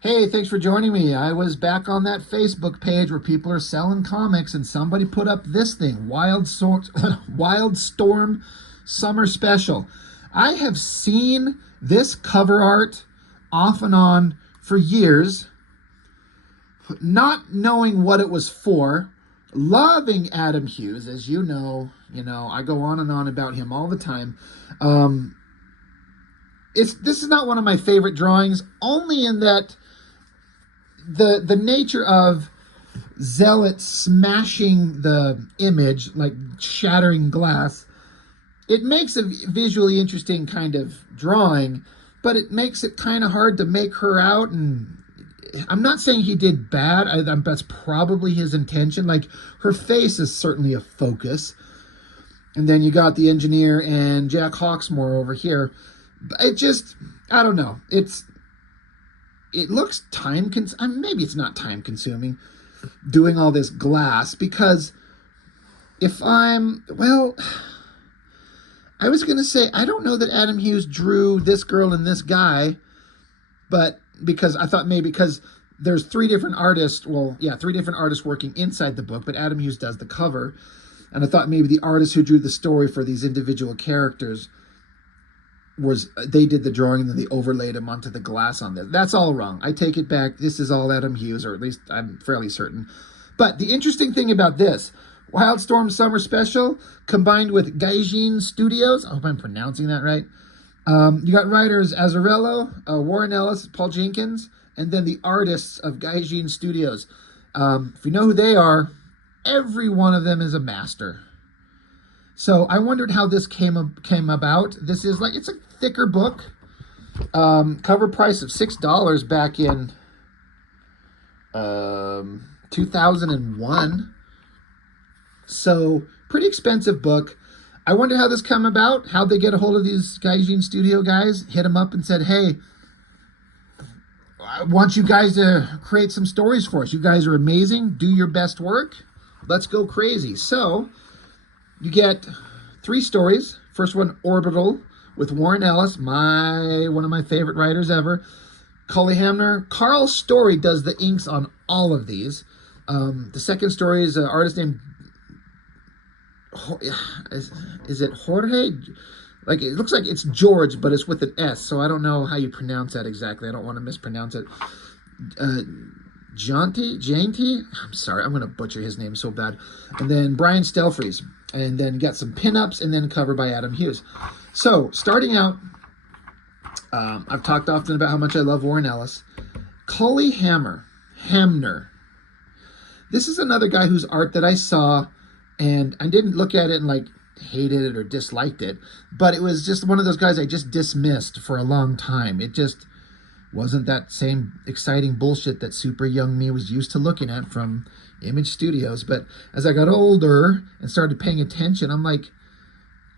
Hey, thanks for joining me. I was back on that Facebook page where people are selling comics, and somebody put up this thing, Wildstorm Summer Special. I have seen this cover art off and on for years, not knowing what it was for, loving Adam Hughes, as I go on and on about him all the time. Um, this is not one of my favorite drawings, only in that the nature of Zealot smashing the image, like shattering glass, it makes a visually interesting kind of drawing, but it makes it kind of hard to make her out. And I'm not saying he did bad. That's probably his intention. Like, her face is certainly a focus. And then you got the engineer and Jack Hawksmore over here. I don't know. It looks maybe it's not time consuming doing all this glass, because I was going to say, I don't know that Adam Hughes drew this girl and this guy, but because I thought maybe because there's three different artists working inside the book, but Adam Hughes does the cover. And I thought maybe the artist who drew the story for these individual characters they did the drawing and then they overlaid them onto the glass on this. That's all wrong. I take it back. This is all Adam Hughes, or at least I'm fairly certain. But the interesting thing about this, Wildstorm Summer Special, combined with Gaijin Studios, I hope I'm pronouncing that right. You got writers Azzarello, Warren Ellis, Paul Jenkins, and then the artists of Gaijin Studios. If you know who they are, every one of them is a master. So I wondered how this came about. This is it's a thicker book. Cover price of $6 back in 2001. So pretty expensive book. I wonder how this came about. How'd they get a hold of these Gaijin Studio guys? Hit them up and said, hey, I want you guys to create some stories for us. You guys are amazing. Do your best work. Let's go crazy. So you get 3 stories. First one, Orbital, with Warren Ellis, one of my favorite writers ever. Cully Hamner. Carl Story does the inks on all of these. The second story is an artist named, is it Jorge? Like, it looks like it's George, but it's with an S, so I don't know how you pronounce that exactly. I don't want to mispronounce it. Janty? I'm sorry, I'm going to butcher his name so bad. And then Brian Stelfreeze. And then got some pinups, and then a cover by Adam Hughes. So, starting out, I've talked often about how much I love Warren Ellis. Cully Hamner. This is another guy whose art that I saw, and I didn't look at it and hated it or disliked it, but it was just one of those guys I just dismissed for a long time. It just wasn't that same exciting bullshit that super young me was used to looking at from Image Studios. But as I got older and started paying attention, I'm like,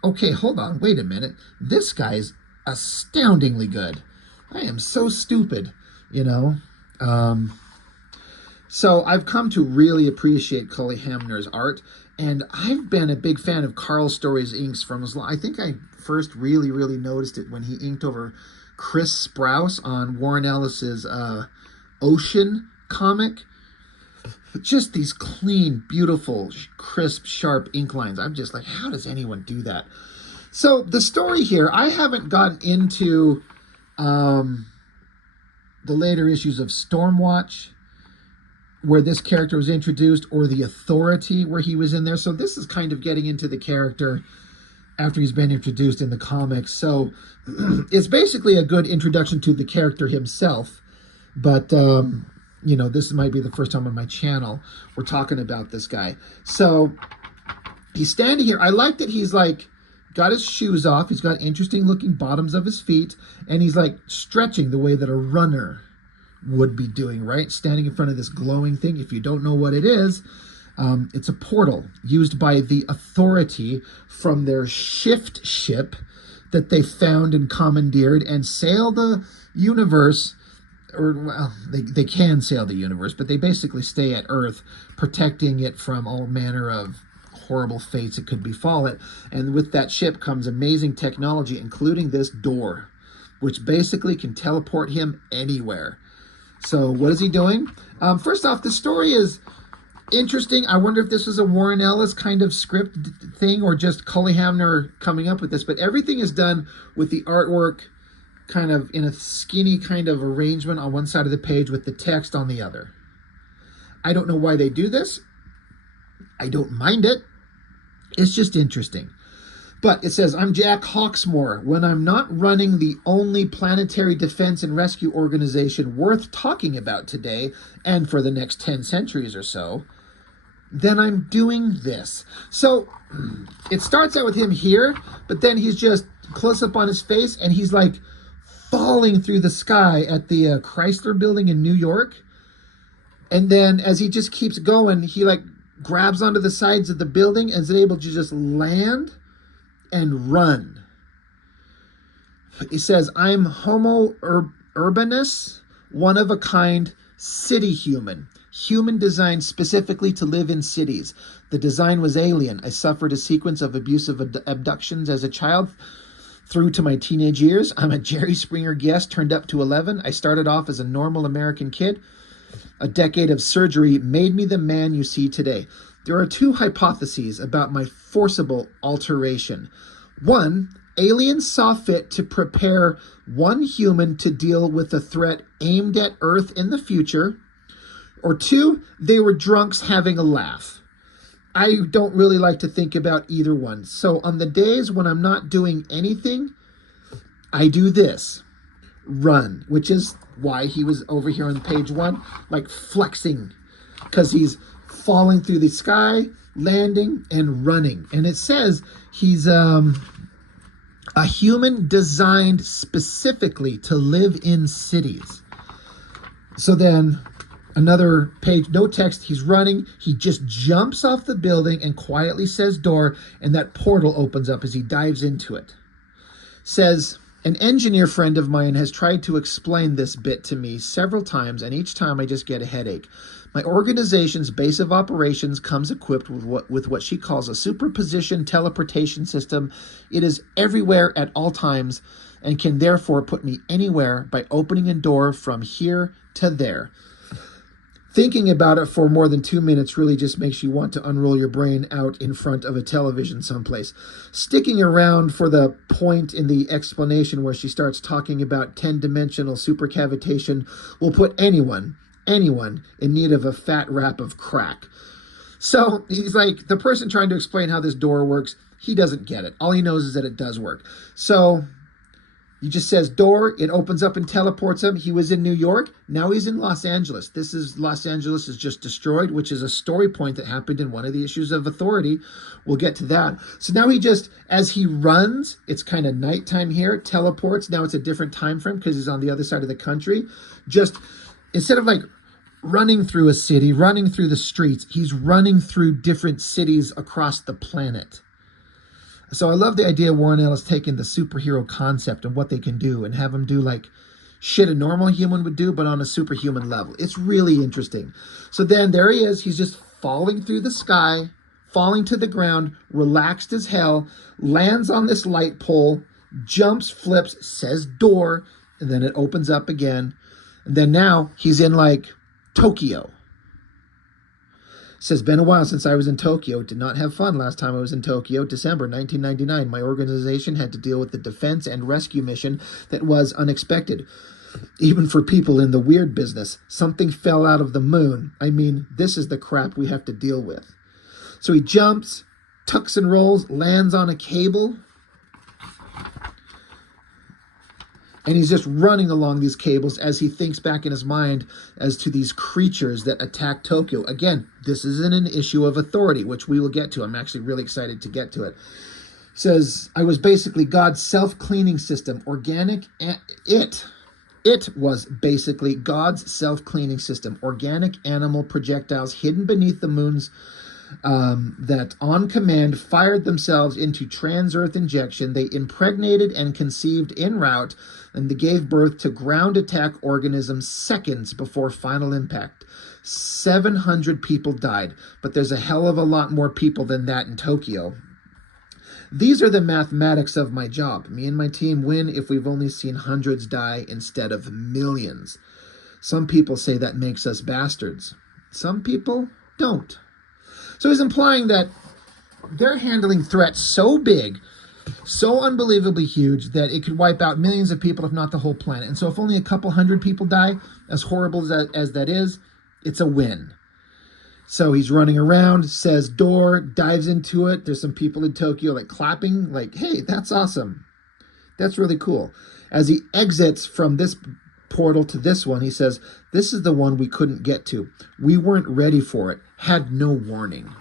okay, hold on, wait a minute. This guy's astoundingly good. I am so stupid, So I've come to really appreciate Cully Hamner's art, and I've been a big fan of Carl Story's inks from I think I first really, really noticed it when he inked over Chris Sprouse on Warren Ellis's Ocean comic. Just these clean, beautiful, crisp, sharp ink lines. I'm just like, how does anyone do that? So the story here, I haven't gotten into the later issues of Stormwatch, where this character was introduced, or The Authority, where he was in there. So this is kind of getting into the character after he's been introduced in the comics. So it's basically a good introduction to the character himself. But, this might be the first time on my channel we're talking about this guy. So he's standing here. I like that he's got his shoes off. He's got interesting looking bottoms of his feet. And he's stretching the way that a runner would be doing, right? Standing in front of this glowing thing. If you don't know what it is, it's a portal used by the Authority from their shift ship that they found and commandeered and sail the universe, or, well, they can sail the universe, but they basically stay at Earth, protecting it from all manner of horrible fates that could befall it. And with that ship comes amazing technology, including this door, which basically can teleport him anywhere. So what is he doing? First off, the story is interesting. I wonder if this was a Warren Ellis kind of script thing or just Cully Hamner coming up with this. But everything is done with the artwork kind of in a skinny kind of arrangement on one side of the page with the text on the other. I don't know why they do this. I don't mind it. It's just interesting. But it says, I'm Jack Hawksmore. When I'm not running the only planetary defense and rescue organization worth talking about today and for the next 10 centuries or so, then I'm doing this. So it starts out with him here, but then he's just close up on his face and he's like falling through the sky at the Chrysler building in New York. And then as he just keeps going, he like grabs onto the sides of the building and is able to just land and run. He says, I'm Homo urbanus, one of a kind, city human. Human designed specifically to live in cities. The design was alien. I suffered a sequence of abusive abductions as a child through to my teenage years. I'm a Jerry Springer guest turned up to 11. I started off as a normal American kid. A decade of surgery made me the man you see today. There are two hypotheses about my forcible alteration. One, aliens saw fit to prepare one human to deal with a threat aimed at Earth in the future. Or two, they were drunks having a laugh. I don't really like to think about either one. So on the days when I'm not doing anything, I do this. Run, which is why he was over here on page 1, like flexing, because he's falling through the sky, landing, and running. And it says he's a human designed specifically to live in cities. So then another page, no text, he's running, he just jumps off the building and quietly says door, and that portal opens up as he dives into it. Says, an engineer friend of mine has tried to explain this bit to me several times, and each time I just get a headache. My organization's base of operations comes equipped with what she calls a superposition teleportation system. It is everywhere at all times and can therefore put me anywhere by opening a door from here to there. Thinking about it for more than 2 minutes really just makes you want to unroll your brain out in front of a television someplace. Sticking around for the point in the explanation where she starts talking about 10-dimensional supercavitation will put anyone in need of a fat wrap of crack. So he's like, the person trying to explain how this door works, he doesn't get it. All he knows is that it does work. So he just says door, it opens up and teleports him. He was in New York, now he's in Los Angeles. This is Los Angeles is just destroyed, which is a story point that happened in one of the issues of Authority. We'll get to that. So now he just, as he runs, it's kind of nighttime here, teleports. Now it's a different time frame because he's on the other side of the country. Just, instead of like running through a city, running through the streets, he's running through different cities across the planet. So I love the idea Warren Ellis taking the superhero concept and what they can do and have them do like shit a normal human would do, but on a superhuman level. It's really interesting. So then there he is. He's just falling through the sky, falling to the ground, relaxed as hell, lands on this light pole, jumps, flips, says door, and then it opens up again. And then now he's in like Tokyo. Says, been a while since I was in Tokyo. Did not have fun last time I was in Tokyo. December 1999. My organization had to deal with the defense and rescue mission that was unexpected. Even for people in the weird business. Something fell out of the moon. I mean, this is the crap we have to deal with. So he jumps, tucks and rolls, lands on a cable. And he's just running along these cables as he thinks back in his mind as to these creatures that attack Tokyo. Again, this isn't an issue of Authority, which we will get to. I'm actually really excited to get to it. Says, I was basically God's self-cleaning system. Organic, it was basically God's self-cleaning system. Organic animal projectiles hidden beneath the moon's that on command fired themselves into trans-Earth injection. They impregnated and conceived en route, and they gave birth to ground attack organisms seconds before final impact. 700 people died, but there's a hell of a lot more people than that in Tokyo. These are the mathematics of my job. Me and my team win if we've only seen hundreds die instead of millions. Some people say that makes us bastards. Some people don't. So he's implying that they're handling threats so big, so unbelievably huge, that it could wipe out millions of people, if not the whole planet. And so if only a couple hundred people die, as horrible as that is, it's a win. So he's running around, says door, dives into it. There's some people in Tokyo like clapping, like, hey, that's awesome. That's really cool. As he exits from this portal to this one, he says, this is the one we couldn't get to. We weren't ready for it. Had no warning.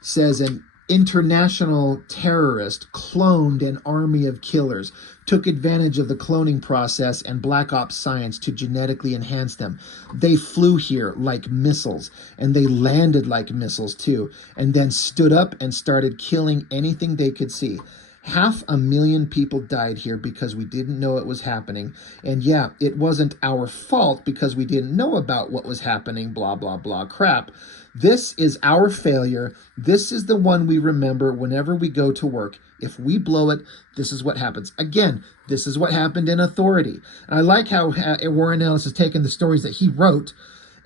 Says an international terrorist cloned an army of killers, took advantage of the cloning process and black ops science to genetically enhance them. They flew here like missiles, and they landed like missiles too, and then stood up and started killing anything they could see. 500,000 people died here because we didn't know it was happening. And yeah, it wasn't our fault because we didn't know about what was happening, blah, blah, blah crap. This is our failure. This is the one we remember whenever we go to work. If we blow it, this is what happens. Again, this is what happened in Authority. And I like how Warren Ellis has taken the stories that he wrote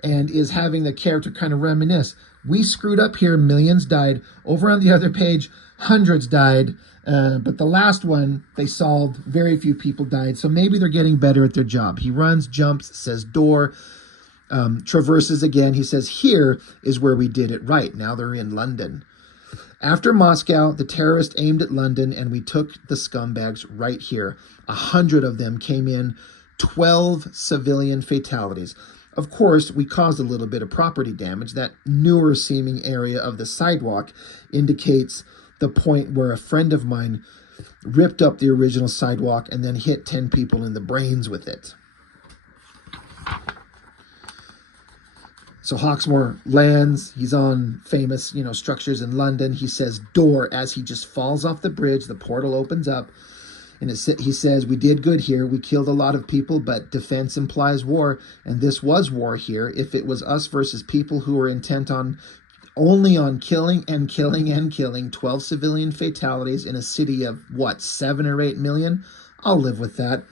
and is having the character kind of reminisce. We screwed up here. Millions died. Over on the other page, hundreds died. But the last one, they solved. Very few people died. So maybe they're getting better at their job. He runs, jumps, says door, traverses again. He says, here is where we did it right. Now they're in London. After Moscow, the terrorists aimed at London, and we took the scumbags right here. 100 of them came in, 12 civilian fatalities. Of course, we caused a little bit of property damage. That newer seeming area of the sidewalk indicates the point where a friend of mine ripped up the original sidewalk and then hit 10 people in the brains with it. So Hawksmore lands. He's on famous, structures in London. He says door as he just falls off the bridge. The portal opens up. And he says, we did good here. We killed a lot of people, but defense implies war. And this was war here. If it was us versus people who were intent on only on killing and killing and killing, 12 civilian fatalities in a city of, 7 or 8 million? I'll live with that.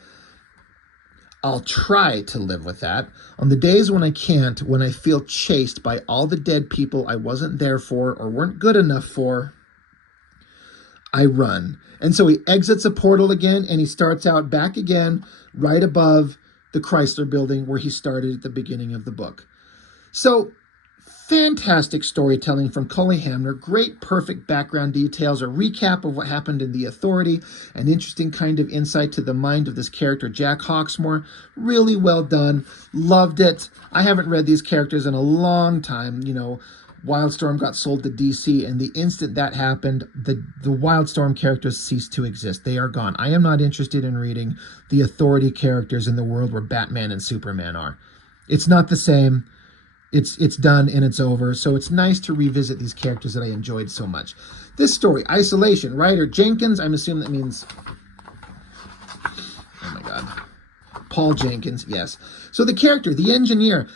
I'll try to live with that. On the days when I can't, when I feel chased by all the dead people I wasn't there for or weren't good enough for, I run. And so he exits a portal again, and he starts out back again, right above the Chrysler building where he started at the beginning of the book. So, fantastic storytelling from Cully Hamner. Great, perfect background details, a recap of what happened in The Authority, an interesting kind of insight to the mind of this character, Jack Hawksmore. Really well done. Loved it. I haven't read these characters in a long time. WILDSTORM got sold to DC, and the instant that happened, the WILDSTORM characters ceased to exist. They are gone. I am not interested in reading the Authority characters in the world where Batman and Superman are. It's not the same. It's done and it's over. So it's nice to revisit these characters that I enjoyed so much. This story, Isolation, writer Jenkins. I'm assuming that means, oh my God, Paul Jenkins. Yes. So the character, the engineer.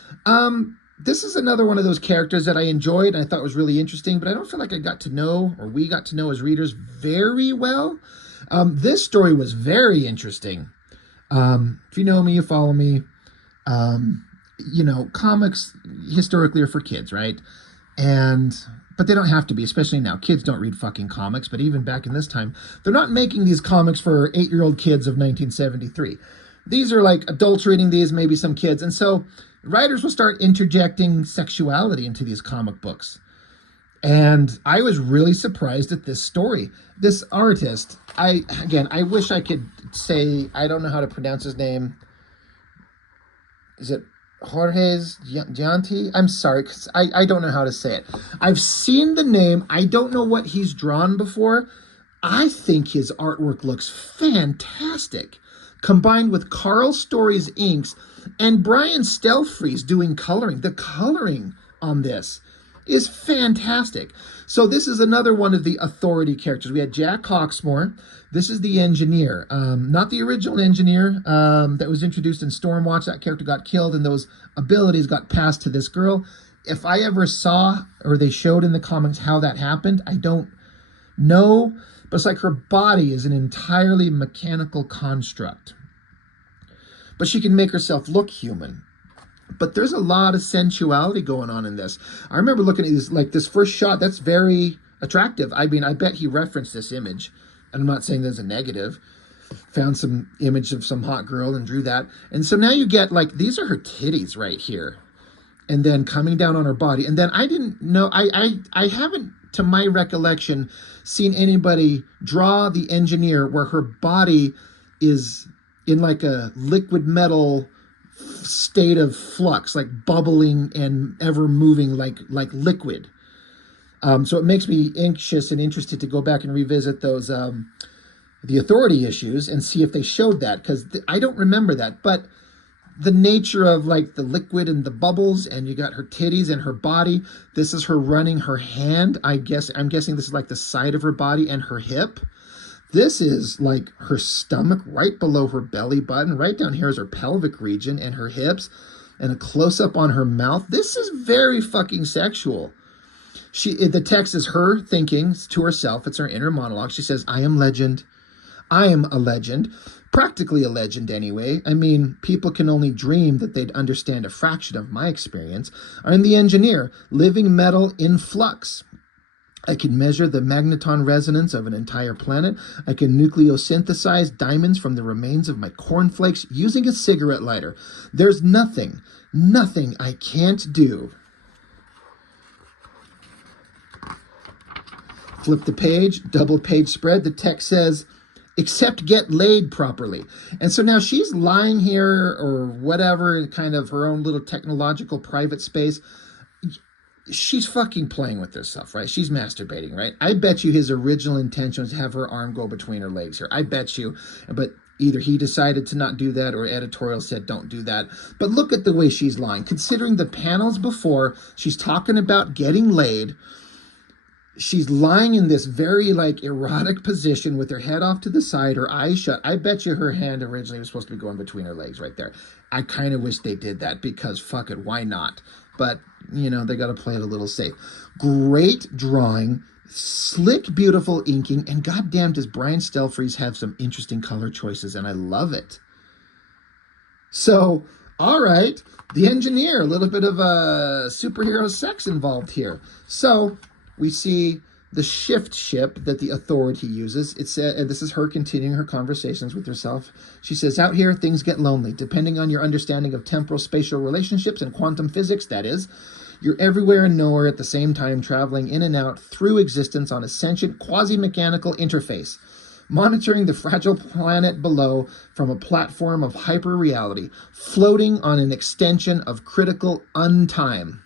This is another one of those characters that I enjoyed and I thought was really interesting, but I don't feel like I got to know, or we got to know as readers very well. This story was very interesting. If you know me, you follow me. Comics historically are for kids, right? But they don't have to be, especially now. Kids don't read fucking comics, but even back in this time, they're not making these comics for 8-year-old kids of 1973. These are like adults reading these, maybe some kids. And so writers will start interjecting sexuality into these comic books. And I was really surprised at this story. This artist, I wish I could say, I don't know how to pronounce his name. Is it Jorge Gianti? I'm sorry, because I don't know how to say it. I've seen the name. I don't know what he's drawn before. I think his artwork looks fantastic. Combined with Carl Story's inks and Brian Stelfreeze doing coloring. The coloring on this is fantastic. So this is another one of the Authority characters. We had Jack Hawksmore. This is the engineer. Not the original engineer that was introduced in Stormwatch. That character got killed and those abilities got passed to this girl. If I ever saw or they showed in the comics how that happened, I don't know. But it's like her body is an entirely mechanical construct. but she can make herself look human. But there's a lot of sensuality going on in this. I remember looking at this, like this first shot, that's very attractive. I mean, I bet he referenced this image. And I'm not saying there's a negative. Found some image of some hot girl and drew that. And so now you get like, these are her titties right here. And then coming down on her body. And then I didn't know, I haven't, to my recollection, seen anybody draw the engineer where her body is in like a liquid metal state of flux, like bubbling and ever moving like liquid. So it makes me anxious and interested to go back and revisit those the Authority issues and see if they showed that, because I don't remember that. But the nature of like the liquid and the bubbles, and you got her titties and her body. This is her running her hand. I'm guessing this is like the side of her body and her hip. This is like her stomach right below her belly button. Right down here is her pelvic region and her hips, and a close-up on her mouth. This is very fucking sexual. The text is her thinking to herself. It's her inner monologue. She says, I am legend. I am a legend. Practically a legend anyway. I mean, people can only dream that they'd understand a fraction of my experience. I'm the engineer, living metal in flux. I can measure the magneton resonance of an entire planet. I can nucleosynthesize diamonds from the remains of my cornflakes using a cigarette lighter. There's nothing I can't do. Flip the page, double page spread. The text says, except get laid properly. And so now she's lying here or whatever, kind of her own little technological private space. She's fucking playing with this stuff, right? She's masturbating, right? I bet you his original intention was to have her arm go between her legs here. I bet you. But either he decided to not do that or editorial said don't do that. But look at the way she's lying. Considering the panels before, she's talking about getting laid. She's lying in this very like erotic position with her head off to the side, her eyes shut. I bet you her hand originally was supposed to be going between her legs right there. I kind of wish they did that because fuck it, why not? But, you know, they got to play it a little safe. Great drawing, slick, beautiful inking, and goddamn does Brian Stelfreeze have some interesting color choices, and I love it. So, all right, the engineer, a little bit of superhero sex involved here. So we see the shift ship that the Authority uses. This is her continuing her conversations with herself. She says, out here, things get lonely. Depending on your understanding of temporal spatial relationships and quantum physics, that is, you're everywhere and nowhere at the same time, traveling in and out through existence on a sentient quasi-mechanical interface, monitoring the fragile planet below from a platform of hyper-reality, floating on an extension of critical untime.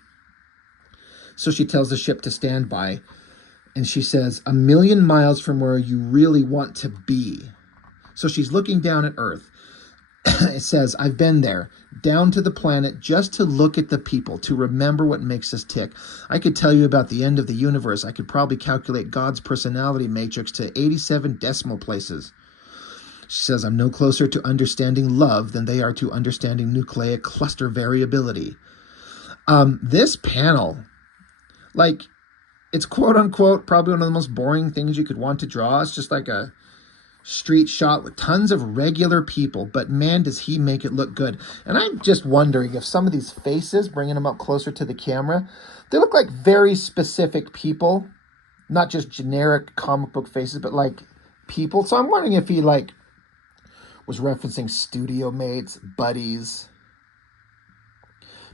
So she tells the ship to stand by. And she says, 1,000,000 miles from where you really want to be. So she's looking down at Earth. It says, I've been there, down to the planet, just to look at the people, to remember what makes us tick. I could tell you about the end of the universe. I could probably calculate God's personality matrix to 87 decimal places. She says, I'm no closer to understanding love than they are to understanding nucleic cluster variability. This panel, like, it's quote-unquote probably one of the most boring things you could want to draw. It's just like a street shot with tons of regular people, but man, does he make it look good. And I'm just wondering if some of these faces, bringing them up closer to the camera, they look like very specific people, not just generic comic book faces, but like people. So I'm wondering if he like was referencing studio mates, buddies.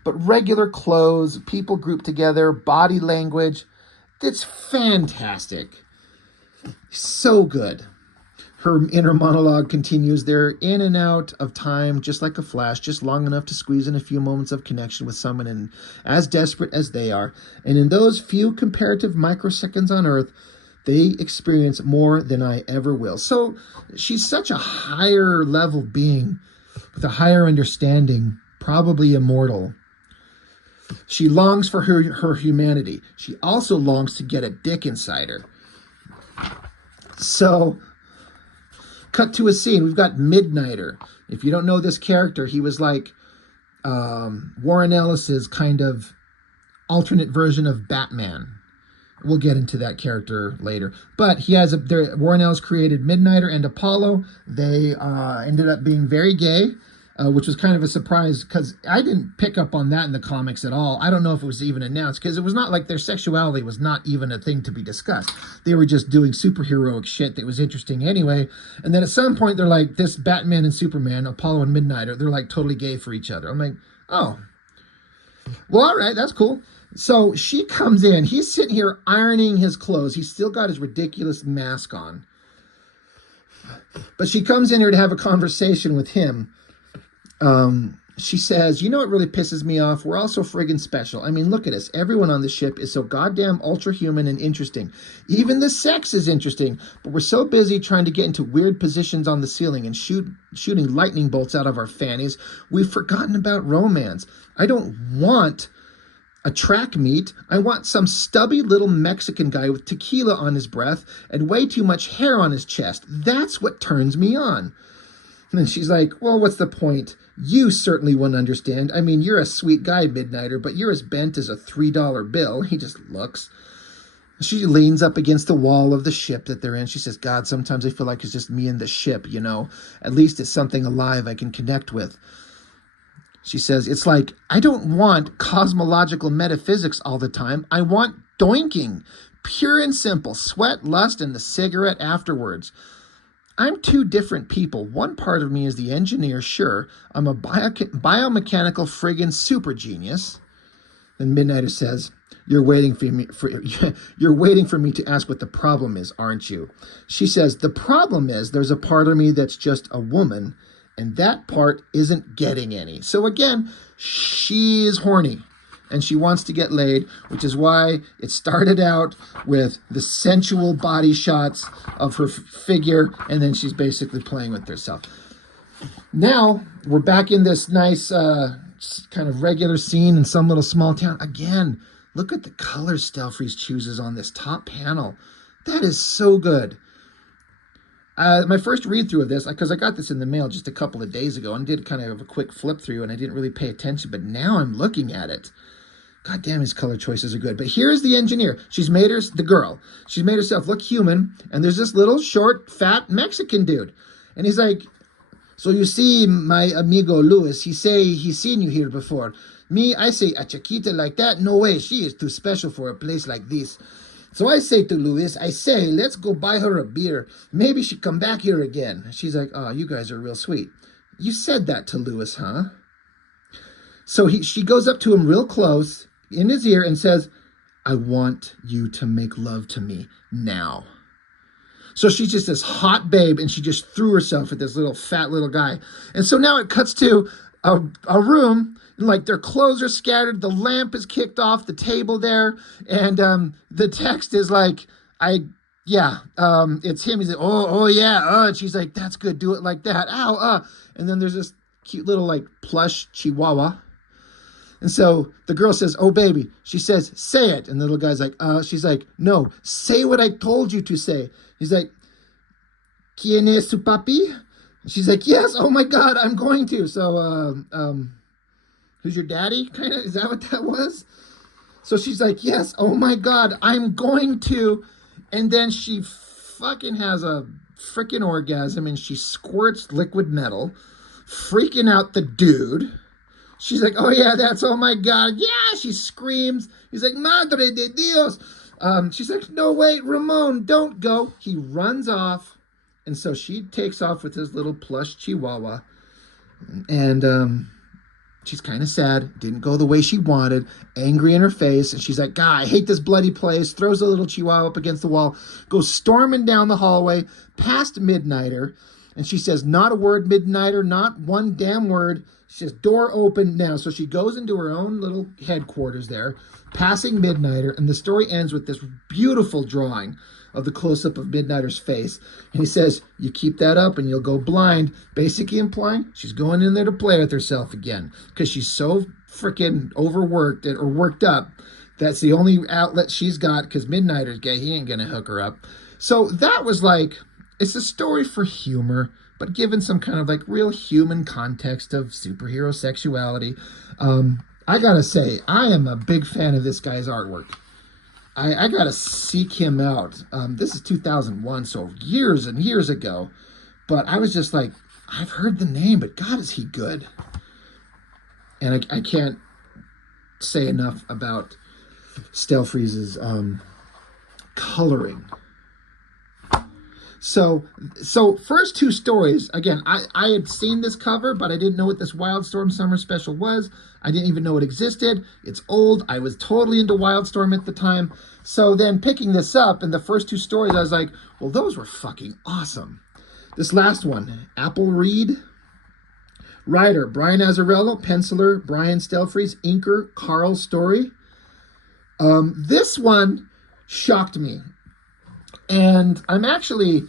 But regular clothes, people grouped together, body language, it's fantastic. So good. Her inner monologue continues. They're in and out of time, just like a flash, just long enough to squeeze in a few moments of connection with someone and as desperate as they are. And in those few comparative microseconds on Earth, they experience more than I ever will. So she's such a higher level being with a higher understanding, probably immortal. She longs for her humanity. She also longs to get a dick inside her. So, cut to a scene. We've got Midnighter. If you don't know this character, he was like Warren Ellis's kind of alternate version of Batman. We'll get into that character later. But he has Warren Ellis created Midnighter and Apollo. They ended up being very gay. which was kind of a surprise because I didn't pick up on that in the comics at all. I don't know if it was even announced because it was not like their sexuality was not even a thing to be discussed. They were just doing superheroic shit that was interesting anyway. And then at some point, they're like, this Batman and Superman, Apollo and Midnighter, they're like totally gay for each other. I'm like, oh, well, all right, that's cool. So she comes in. He's sitting here ironing his clothes. He's still got his ridiculous mask on. But she comes in here to have a conversation with him. She says, you know what really pisses me off? We're all so friggin' special. I mean, look at us. Everyone on the ship is so goddamn ultra-human and interesting. Even the sex is interesting. But we're so busy trying to get into weird positions on the ceiling and shooting lightning bolts out of our fannies, we've forgotten about romance. I don't want a track meet. I want some stubby little Mexican guy with tequila on his breath and way too much hair on his chest. That's what turns me on. And then she's like, well, what's the point? You certainly wouldn't understand. I mean, you're a sweet guy, Midnighter, but you're as bent as a $3 bill. He just looks. She leans up against the wall of the ship that they're in. She says, God, sometimes I feel like it's just me and the ship, you know. At least it's something alive I can connect with. She says, it's like, I don't want cosmological metaphysics all the time. I want doinking. Pure and simple. Sweat, lust, and the cigarette afterwards. I'm two different people. One part of me is the engineer, sure. I'm a biomechanical friggin' super genius. Then Midnighter says, you're waiting for me to ask what the problem is, aren't you? She says, the problem is there's a part of me that's just a woman, and that part isn't getting any. So again, she is horny. And she wants to get laid, which is why it started out with the sensual body shots of her figure, and then she's basically playing with herself. Now, we're back in this nice kind of regular scene in some little small town. Again, look at the color Stelfreeze chooses on this top panel. That is so good. My first read-through of this, because I got this in the mail just a couple of days ago and did kind of a quick flip-through, and I didn't really pay attention, but now I'm looking at it. God damn, his color choices are good. But here's the engineer. She's made herself look human. And there's this little short, fat Mexican dude. And he's like, so you see, my amigo Luis, he say he's seen you here before. Me, I say, a chiquita like that? No way, she is too special for a place like this. So I say to Luis, I say, let's go buy her a beer. Maybe she'll come back here again. She's like, oh, you guys are real sweet. You said that to Luis, huh? So she goes up to him real close in his ear and says, I want you to make love to me now. So she's just this hot babe, and she just threw herself at this little fat little guy. And so now it cuts to a room, and like their clothes are scattered, the lamp is kicked off the table there, and the text is like, it's him. He's like, oh yeah, and she's like, that's good, do it like that, ow, and then there's this cute little like plush chihuahua. And so the girl says, oh, baby. She says, say it. And the little guy's like, she's like, no, say what I told you to say. He's like, ¿Quién es su papi? And she's like, yes, oh, my God, I'm going to. So, who's your daddy? Kind of, is that what that was? So she's like, yes, oh, my God, I'm going to. And then she fucking has a freaking orgasm, and she squirts liquid metal, freaking out the dude. She's like, oh, yeah, oh, my God. Yeah, she screams. He's like, Madre de Dios. She's like, no, wait, Ramon, don't go. He runs off. And so she takes off with his little plush chihuahua. And she's kind of sad. Didn't go the way she wanted. Angry in her face. And she's like, God, I hate this bloody place. Throws the little chihuahua up against the wall. Goes storming down the hallway past Midnighter. And she says, not a word, Midnighter. Not one damn word. She says, door open now. So she goes into her own little headquarters there, passing Midnighter, and the story ends with this beautiful drawing of the close-up of Midnighter's face. And he says, you keep that up and you'll go blind, basically implying she's going in there to play with herself again because she's so freaking overworked or worked up. That's the only outlet she's got because Midnighter's gay. He ain't going to hook her up. So that was like, it's a story for humor, but given some kind of like real human context of superhero sexuality. I gotta say, I am a big fan of this guy's artwork. I gotta seek him out. This is 2001, so years and years ago. But I was just like, I've heard the name, but God, is he good. And I can't say enough about Stelfreeze's coloring. So first two stories, again, I had seen this cover, but I didn't know what this Wildstorm Summer Special was. I didn't even know it existed. It's old. I was totally into Wildstorm at the time. So then picking this up, and the first two stories, I was like, well, those were fucking awesome. This last one, Apple Reed. Writer, Brian Azzarello. Penciler, Brian Stelfreeze. Inker, Carl Story. This one shocked me. And I'm actually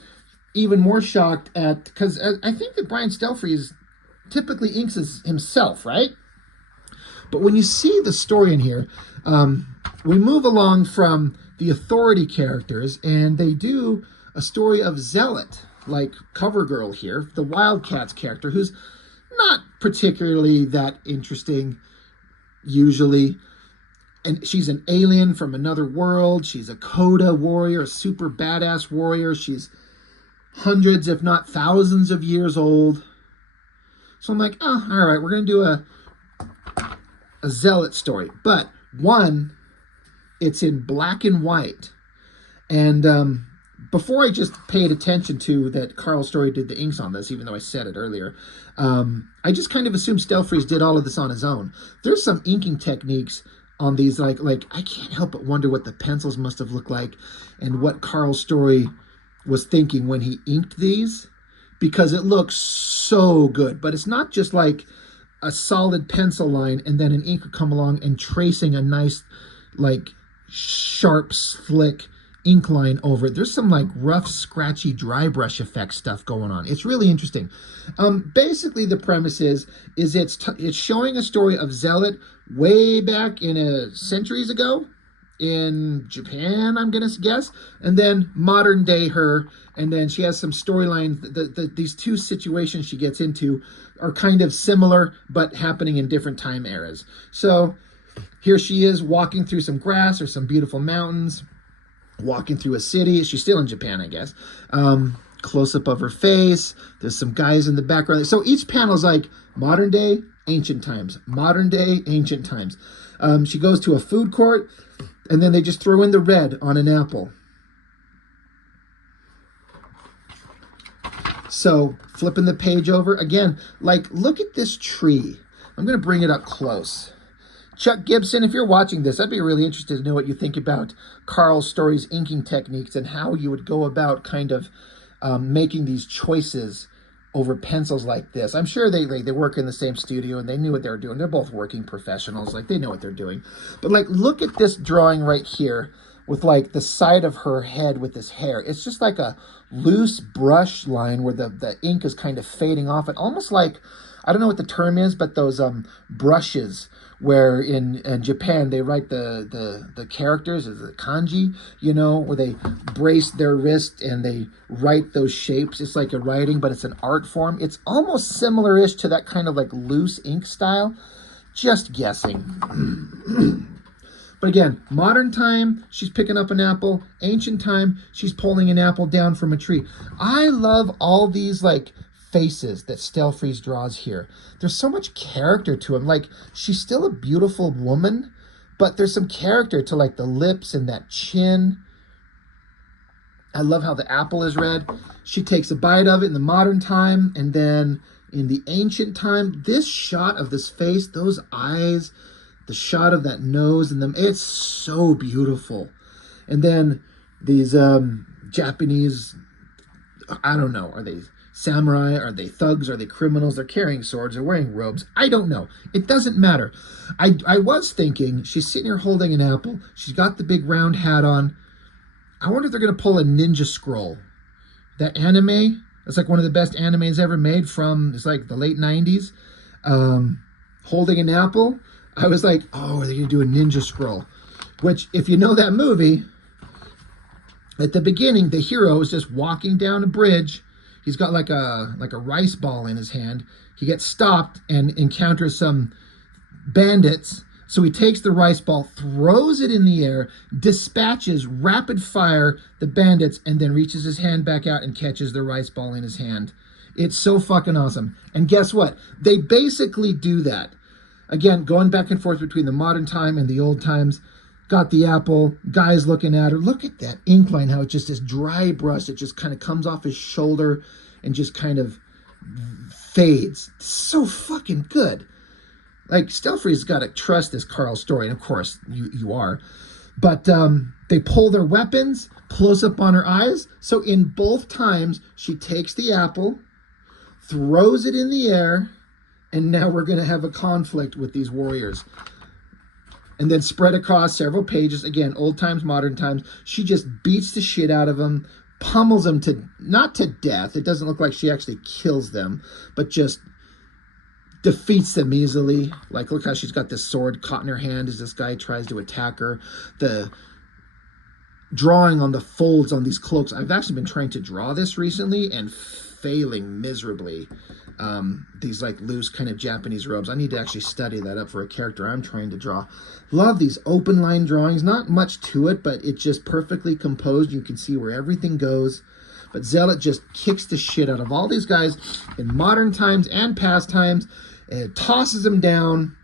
even more shocked at, because I think that Brian Stelfreeze typically inks himself, right? But when you see the story in here, we move along from the authority characters, and they do a story of Zealot, like cover girl here, the Wildcats character, who's not particularly that interesting usually. And she's an alien from another world. She's a Coda warrior, a super badass warrior. She's hundreds, if not thousands of years old. So I'm like, oh, all right, we're going to do a Zealot story. But one, it's in black and white. And before I just paid attention to that Carl Story did the inks on this, even though I said it earlier, I just kind of assumed Stelfreeze did all of this on his own. There's some inking techniques on these, like I can't help but wonder what the pencils must have looked like and what Carl Story was thinking when he inked these, because it looks so good. But it's not just like a solid pencil line and then an inker come along and tracing a nice, like, sharp, slick ink line over it. There's some like rough, scratchy, dry brush effect stuff going on. It's really interesting. Basically, the premise is it's showing a story of Zealot way back in centuries ago in Japan, I'm gonna guess, and then modern day her, and then she has some storylines. These two situations she gets into are kind of similar, but happening in different time eras. So here she is walking through some grass or some beautiful mountains, walking through a city. She's still in Japan, I guess. Close-up of her face. There's some guys in the background. So each panel is like modern day, ancient times. Modern day, ancient times. She goes to a food court, and then they just throw in the red on an apple. So flipping the page over, again, like, look at this tree. I'm going to bring it up close. Chuck Gibson, if you're watching this, I'd be really interested to know what you think about Carl Story's inking techniques and how you would go about kind of making these choices over pencils like this. I'm sure they work in the same studio and they knew what they were doing. They're both working professionals. Like, they know what they're doing. But, like, look at this drawing right here with, like, the side of her head with this hair. It's just like a loose brush line where the ink is kind of fading off. And almost like, I don't know what the term is, but those brushes where in Japan they write the characters as the kanji, you know, where they brace their wrist and they write those shapes. It's like a writing, but it's an art form. It's almost similar-ish to that kind of like loose ink style. Just guessing. But again, modern time, she's picking up an apple. Ancient time, she's pulling an apple down from a tree. I love all these like faces that Stelfreeze draws here. There's so much character to him. Like, she's still a beautiful woman, but there's some character to like the lips and that chin. I love how the apple is red. She takes a bite of it in the modern time, and then in the ancient time, this shot of this face, those eyes, the shot of that nose and them, it's so beautiful. And then these Japanese, I don't know, are they samurai? Are they thugs? Are they criminals? They're carrying swords. They're wearing robes. I don't know. It doesn't matter. I was thinking, she's sitting here holding an apple. She's got the big round hat on. I wonder if they're going to pull a ninja scroll. That anime, it's like one of the best animes ever made from, it's like the late 90s. Holding an apple. I was like, oh, are they going to do a ninja scroll? Which, if you know that movie, at the beginning, the hero is just walking down a bridge. He's got like a rice ball in his hand. He gets stopped and encounters some bandits. So he takes the rice ball, throws it in the air, dispatches rapid fire the bandits, and then reaches his hand back out and catches the rice ball in his hand. It's so fucking awesome. And guess what? They basically do that. Again, going back and forth between the modern time and the old times. Got the apple, guy's looking at her. Look at that ink line, how it's just this dry brush. It just kind of comes off his shoulder and just kind of fades. It's so fucking good. Like, Stelfree's got to trust this Carl story, and of course, you are. But they pull their weapons, close up on her eyes. So in both times, she takes the apple, throws it in the air, and now we're going to have a conflict with these warriors. And then spread across several pages, again, old times, modern times, she just beats the shit out of them, pummels them to, not to death. It doesn't look like she actually kills them, but just defeats them easily. Like, look how she's got this sword caught in her hand as this guy tries to attack her. The drawing on the folds on these cloaks. I've actually been trying to draw this recently and failing miserably. These like loose kind of Japanese robes. I need to actually study that up for a character I'm trying to draw. Love these open line drawings. Not much to it, but it's just perfectly composed. You can see where everything goes. But Zealot just kicks the shit out of all these guys in modern times and past times. And tosses them down,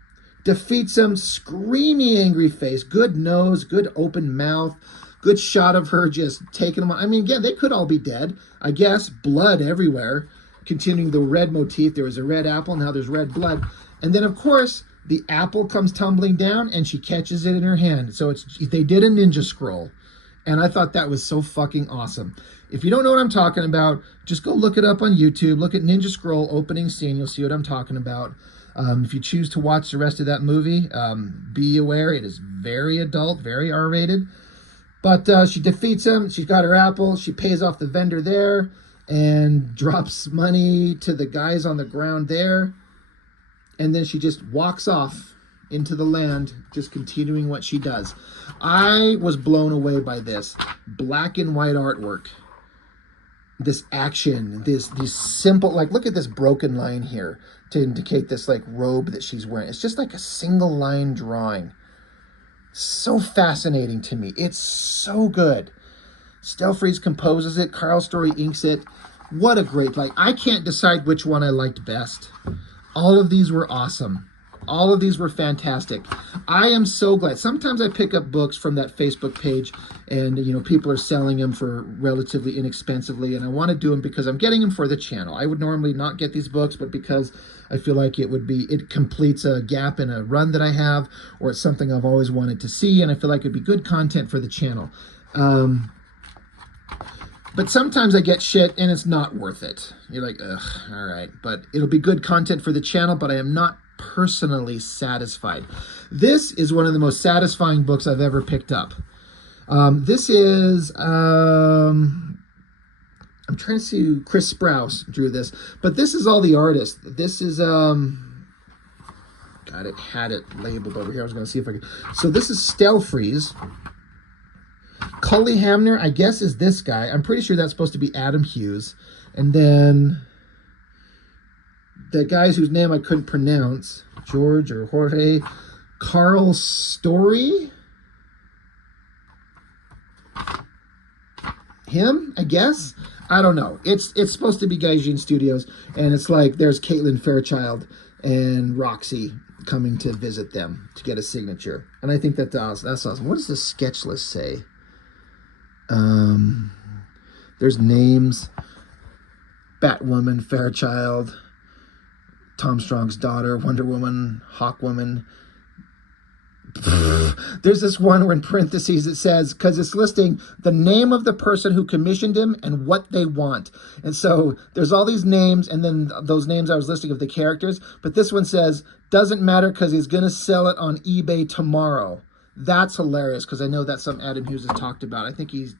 defeats them, screaming angry face, good nose, good open mouth, good shot of her just taking them on. I mean, again, they could all be dead. I guess blood everywhere. Continuing the red motif, there was a red apple, now there's red blood. And then, of course, the apple comes tumbling down and she catches it in her hand. So they did a ninja scroll. And I thought that was so fucking awesome. If you don't know what I'm talking about, just go look it up on YouTube. Look at Ninja Scroll opening scene. You'll see what I'm talking about. If you choose to watch the rest of that movie, be aware it is very adult, very R-rated. But she defeats him. She's got her apple. She pays off the vendor there and drops money to the guys on the ground there. And then she just walks off into the land, just continuing what she does. I was blown away by this black and white artwork. This action, these simple, like, look at this broken line here to indicate this, like, robe that she's wearing. It's just like a single line drawing. So fascinating to me. It's so good. Stelfreeze composes it. Carl Story inks it. What a great, like, I can't decide which one I liked best. All of these were awesome. All of these were fantastic. I am so glad. Sometimes I pick up books from that Facebook page and, you know, people are selling them for relatively inexpensively, and I want to do them because I'm getting them for the channel. I would normally not get these books, but because I feel like it completes a gap in a run that I have, or it's something I've always wanted to see, and I feel like it'd be good content for the channel. But sometimes I get shit and it's not worth it. You're like, ugh, all right. But it'll be good content for the channel, but I am not personally satisfied. This is one of the most satisfying books I've ever picked up. This is, I'm trying to see, Chris Sprouse drew this, but this is all the artists. This is, God, it had it labeled over here. I was going to see if I could. So this is Stelfreeze. Cully Hamner, I guess, is this guy. I'm pretty sure that's supposed to be Adam Hughes. And then the guys whose name I couldn't pronounce, George or Jorge, Carl Story. Him, I guess. I don't know. It's supposed to be Gaijin Studios, and it's like there's Caitlin Fairchild and Roxy coming to visit them to get a signature. And I think that's awesome. What does the sketch list say? There's names: Batwoman, Fairchild, Tom Strong's daughter, Wonder Woman, Hawkwoman. There's this one where in parentheses it says, because it's listing the name of the person who commissioned him and what they want. And so there's all these names, and then those names I was listing of the characters. But this one says, doesn't matter because he's going to sell it on eBay tomorrow. That's hilarious, because I know that's something Adam Hughes has talked about. I think he's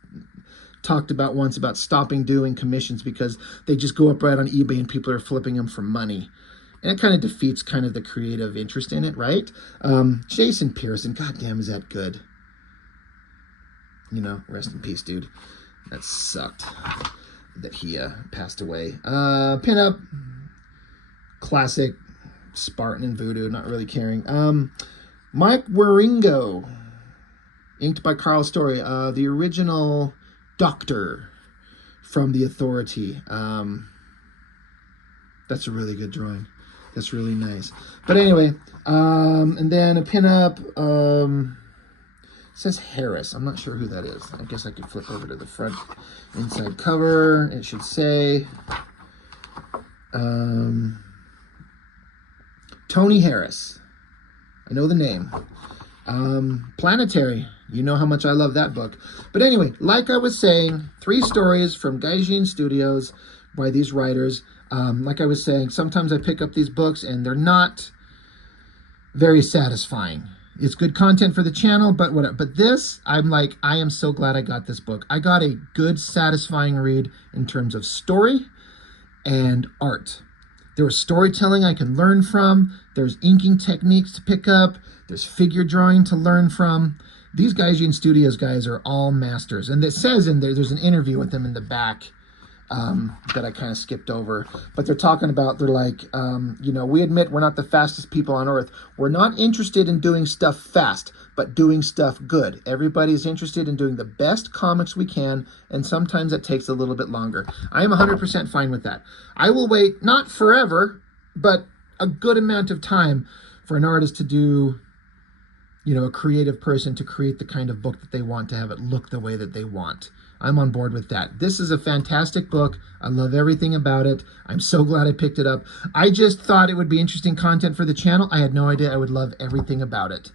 talked about once about stopping doing commissions because they just go up right on eBay and people are flipping them for money. And it kind of defeats kind of the creative interest in it, right? Jason Pearson, goddamn, is that good? You know, rest in peace, dude. That sucked that he passed away. Pinup, classic, Spartan and Voodoo, not really caring. Mike Wieringo, inked by Carl Story, the original Doctor from The Authority. That's a really good drawing. That's really nice. But anyway, and then a pinup. It says Harris. I'm not sure who that is. I guess I could flip over to the front inside cover. It should say Tony Harris. I know the name. Planetary. You know how much I love that book. But anyway, like I was saying, 3 stories from Gaijin Studios by these writers. Like I was saying, sometimes I pick up these books and they're not very satisfying. It's good content for the channel, but whatever. But this, I'm like, I am so glad I got this book. I got a good, satisfying read in terms of story and art. There was storytelling I can learn from. There's inking techniques to pick up. There's figure drawing to learn from. These Gaijin Studios guys are all masters. And it says in there, there's an interview with them in the back that I kind of skipped over. But they're talking about, they're like, you know, we admit we're not the fastest people on Earth. We're not interested in doing stuff fast, but doing stuff good. Everybody's interested in doing the best comics we can, and sometimes it takes a little bit longer. I am 100% fine with that. I will wait, not forever, but a good amount of time for an artist to do, you know, a creative person to create the kind of book that they want, to have it look the way that they want. I'm on board with that. This is a fantastic book. I love everything about it. I'm so glad I picked it up. I just thought it would be interesting content for the channel. I had no idea I would love everything about it.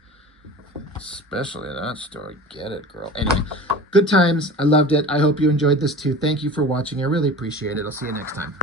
Especially that story. Get it, girl. Anyway, good times. I loved it. I hope you enjoyed this too. Thank you for watching. I really appreciate it. I'll see you next time.